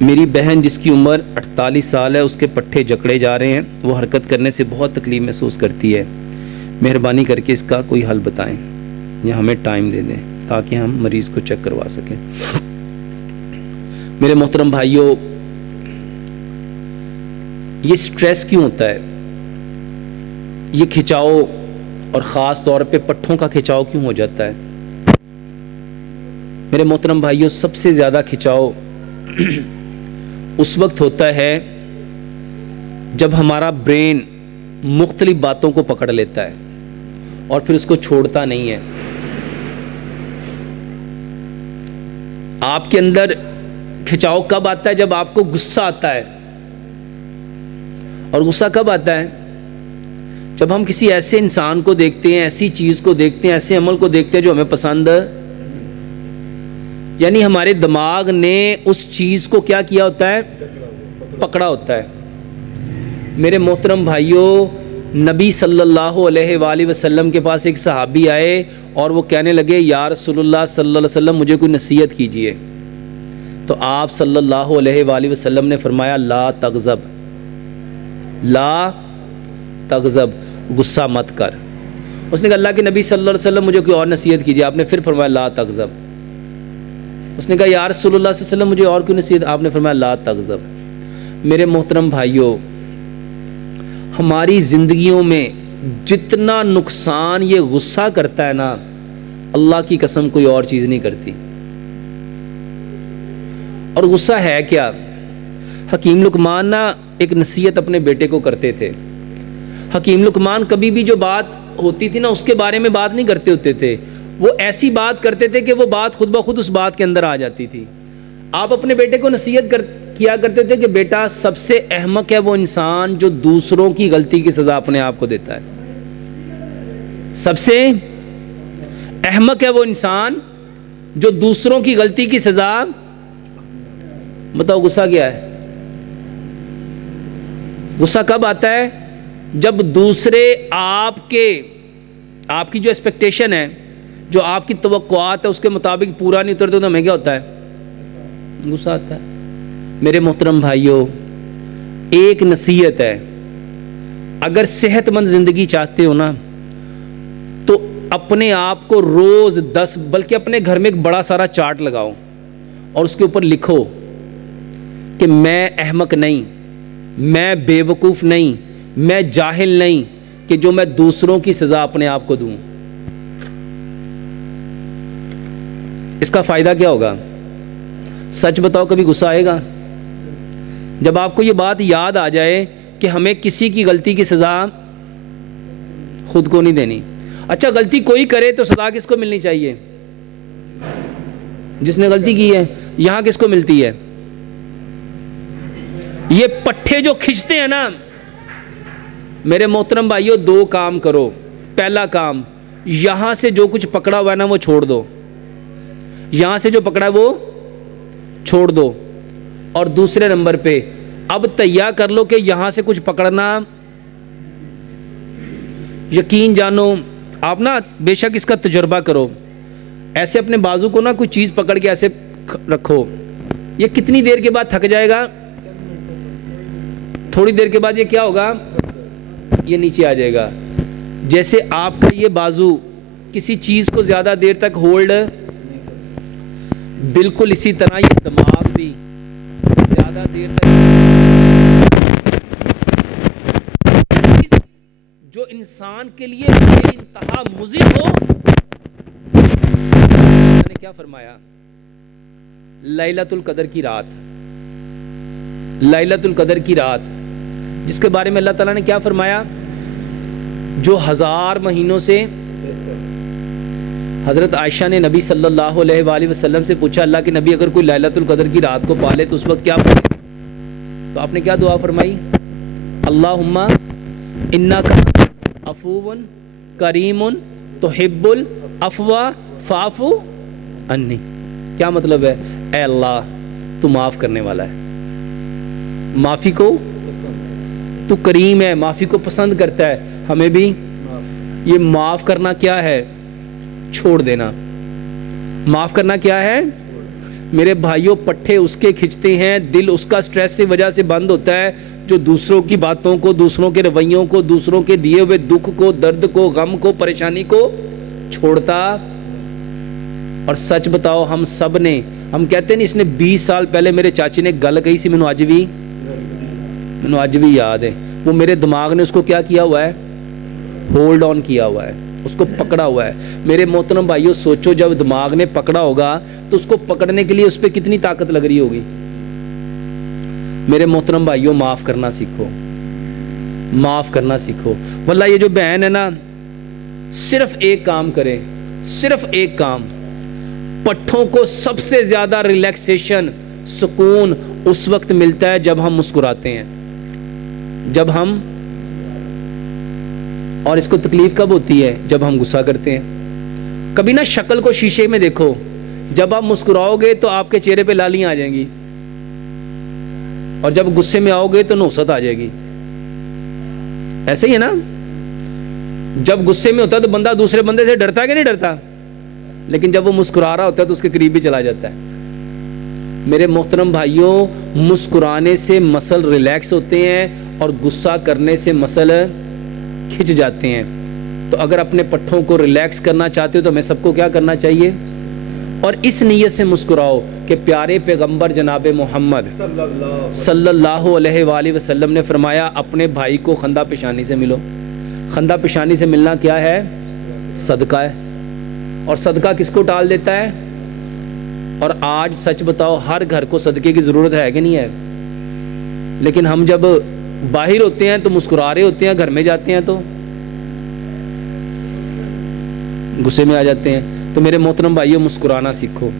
میری بہن جس کی عمر 48 سال ہے اس کے پٹھے جکڑے جا رہے ہیں، وہ حرکت کرنے سے بہت تکلیف محسوس کرتی ہے، مہربانی کر کے اس کا کوئی حل بتائیں یا ہمیں ٹائم دے دیں تاکہ ہم مریض کو چیک کروا سکیں۔ میرے محترم بھائیوں، یہ سٹریس کیوں ہوتا ہے؟ یہ کھچاؤ اور خاص طور پہ پٹھوں کا کھچاؤ کیوں ہو جاتا ہے؟ میرے محترم بھائیوں، سب سے زیادہ کھچاؤ اس وقت ہوتا ہے جب ہمارا برین مختلف باتوں کو پکڑ لیتا ہے اور پھر اس کو چھوڑتا نہیں ہے۔ آپ کے اندر کھچاؤ کب آتا ہے؟ جب آپ کو غصہ آتا ہے۔ اور غصہ کب آتا ہے؟ جب ہم کسی ایسے انسان کو دیکھتے ہیں، ایسی چیز کو دیکھتے ہیں، ایسے عمل کو دیکھتے ہیں جو ہمیں پسند، یعنی ہمارے دماغ نے اس چیز کو کیا کیا ہوتا ہے؟ پکڑا ہوتا ہے۔ میرے محترم بھائیوں، نبی صلی اللہ علیہ وآلہ وسلم کے پاس ایک صحابی آئے اور وہ کہنے لگے یا رسول اللہ صلی اللہ علیہ وسلم مجھے کوئی نصیحت کیجئے۔ تو آپ صلی اللہ علیہ وآلہ وسلم نے فرمایا لا تغضب، لا تغضب، غصہ مت کر۔ اس نے کہا اللہ کے نبی صلی اللہ علیہ وسلم مجھے کوئی اور نصیحت کیجئے۔ آپ نے پھر فرمایا لا تغضب۔ اس نے کہا یا رسول اللہ صلی اللہ علیہ وسلم مجھے اور کوئی نصیحت؟ آپ نے فرمایا لا تغضب۔ میرے محترم بھائیوں، ہماری زندگیوں میں جتنا نقصان یہ غصہ کرتا ہے نا، اللہ کی قسم کوئی اور چیز نہیں کرتی۔ اور غصہ ہے کیا؟ حکیم لقمان نا ایک نصیحت اپنے بیٹے کو کرتے تھے۔ حکیم لقمان کبھی بھی جو بات ہوتی تھی نا اس کے بارے میں بات نہیں کرتے ہوتے تھے، وہ ایسی بات کرتے تھے کہ وہ بات خود بخود اس بات کے اندر آ جاتی تھی۔ آپ اپنے بیٹے کو نصیحت کیا کرتے تھے کہ بیٹا سب سے احمق ہے وہ انسان جو دوسروں کی غلطی کی سزا اپنے آپ کو دیتا ہے۔ سب سے احمق ہے وہ انسان جو دوسروں کی غلطی کی سزا، بتاؤ غصہ کیا ہے؟ غصہ کب آتا ہے؟ جب دوسرے آپ کی جو ایکسپیکٹیشن ہے، جو آپ کی توقعات ہے اس کے مطابق پورا نہیں اترتے تو ہمیں کیا ہوتا ہے؟ غصہ آتا ہے۔ میرے محترم بھائیوں، ایک نصیحت ہے، اگر صحت مند زندگی چاہتے ہو نا تو اپنے آپ کو روز 10 بلکہ اپنے گھر میں ایک بڑا سارا چارٹ لگاؤ اور اس کے اوپر لکھو کہ میں احمق نہیں، میں بے وقوف نہیں، میں جاہل نہیں کہ جو میں دوسروں کی سزا اپنے آپ کو دوں۔ اس کا فائدہ کیا ہوگا؟ سچ بتاؤ کبھی غصہ آئے گا؟ جب آپ کو یہ بات یاد آ جائے کہ ہمیں کسی کی غلطی کی سزا خود کو نہیں دینی۔ اچھا غلطی کوئی کرے تو سزا کس کو ملنی چاہیے؟ جس نے غلطی کی ہے۔ یہاں کس کو ملتی ہے؟ یہ پٹھے جو کھچتے ہیں نا، میرے محترم بھائیوں دو کام کرو۔ پہلا کام، یہاں سے جو کچھ پکڑا ہوا ہے نا وہ چھوڑ دو، یہاں سے جو پکڑا ہے وہ چھوڑ دو۔ اور دوسرے نمبر پہ اب تیار کر لو کہ یہاں سے کچھ پکڑنا، یقین جانو آپ نا بے شک اس کا تجربہ کرو، ایسے اپنے بازو کو نا کوئی چیز پکڑ کے ایسے رکھو، یہ کتنی دیر کے بعد تھک جائے گا؟ تھوڑی دیر کے بعد یہ کیا ہوگا؟ یہ نیچے آ جائے گا۔ جیسے آپ کا یہ بازو کسی چیز کو زیادہ دیر تک ہولڈ، بالکل اسی طرح یہ دماغ بھی زیادہ دیر تک، جو انسان کے لیے بے انتہا مضر ہو، اللہ نے کیا فرمایا؟ لیلۃ القدر کی رات، لیلۃ القدر کی رات، جس کے بارے میں اللہ تعالیٰ نے کیا فرمایا؟ جو 1000 مہینوں سے، حضرت عائشہ نے نبی صلی اللہ علیہ وآلہ وسلم سے پوچھا اللہ کے نبی اگر کوئی لیلۃ القدر کی رات کو پالے تو اس وقت کیا پڑھے؟ تو آپ نے کیا دعا فرمائی؟ اللہم انک عفو کریم تحب العفو فاعف عنی۔ کیا مطلب ہے؟ اے اللہ تو معاف کرنے والا ہے، معافی کو تو کریم ہے، معافی کو پسند کرتا ہے، ہمیں بھی یہ معاف کرنا کیا ہے؟ چھوڑ دینا۔ معاف کرنا کیا ہے؟ میرے بھائیوں پٹھے اس کے کھنچتے ہیں، دل اس کا سٹریس سے وجہ سے بند ہوتا ہے جو دوسروں کی باتوں کو، دوسروں کے رویوں کو، دوسروں کے دیے ہوئے دکھ کو، درد کو، غم کو، پریشانی کو چھوڑتا۔ اور سچ بتاؤ ہم سب نے، ہم کہتے نہیں اس نے 20 سال پہلے میرے چاچی نے گل کہی سی، مینوں اج بھی یاد ہے، وہ میرے دماغ نے اس کو کیا کیا ہوا ہے، ہولڈ آن کیا ہوا ہے، اس کو پکڑا ہوا ہے۔ میرے محترم بھائیوں سوچو جب دماغ نے پکڑا ہوگا تو اس کو پکڑنے کے لیے اس پہ کتنی طاقت لگ رہی ہوگی۔ میرے محترم بھائیوں معاف کرنا سیکھو، معاف کرنا سیکھو۔ واللہ یہ جو بہن ہے نا، صرف ایک کام کرے، صرف ایک کام، پٹھوں کو سب سے زیادہ ریلیکسیشن، سکون اس وقت ملتا ہے جب ہم مسکراتے ہیں، جب ہم، اور اس کو تکلیف کب ہوتی ہے جب ہم غصہ کرتے ہیں۔ کبھی نہ شکل کو شیشے میں دیکھو، جب آپ مسکراؤ گے تو آپ کے چہرے پہ لالیاں آ جائیں گی، اور جب غصے میں آؤ گے تو نوست آ جائے گی۔ ایسے ہی ہے نا، جب غصے میں ہوتا ہے تو بندہ دوسرے بندے سے ڈرتا ہے کہ نہیں ڈرتا، لیکن جب وہ مسکرا رہا ہوتا ہے تو اس کے قریب بھی چلا جاتا ہے۔ میرے محترم بھائیوں مسکرانے سے مسل ریلیکس ہوتے ہیں اور غصہ کرنے سے مسل کھنچ جاتے ہیں۔ تو اگر اپنے پٹھوں کو ریلیکس کرنا چاہتے ہو تو ہمیں سب کو کیا کرنا چاہیے، اور اس نیت سے مسکراؤ کہ پیارے پیغمبر جناب محمد صلی اللہ علیہ وآلہ وسلم نے فرمایا اپنے بھائی کو خندہ پیشانی سے ملو۔ خندہ پیشانی سے ملنا کیا ہے، صدقہ ہے، اور صدقہ کس کو ٹال دیتا ہے۔ اور آج سچ بتاؤ ہر گھر کو صدقے کی ضرورت ہے کہ نہیں ہے، لیکن ہم جب باہر ہوتے ہیں تو مسکرا رہے ہوتے ہیں، گھر میں جاتے ہیں تو غصے میں آ جاتے ہیں۔ تو میرے محترم بھائیوں مسکرانا سیکھو۔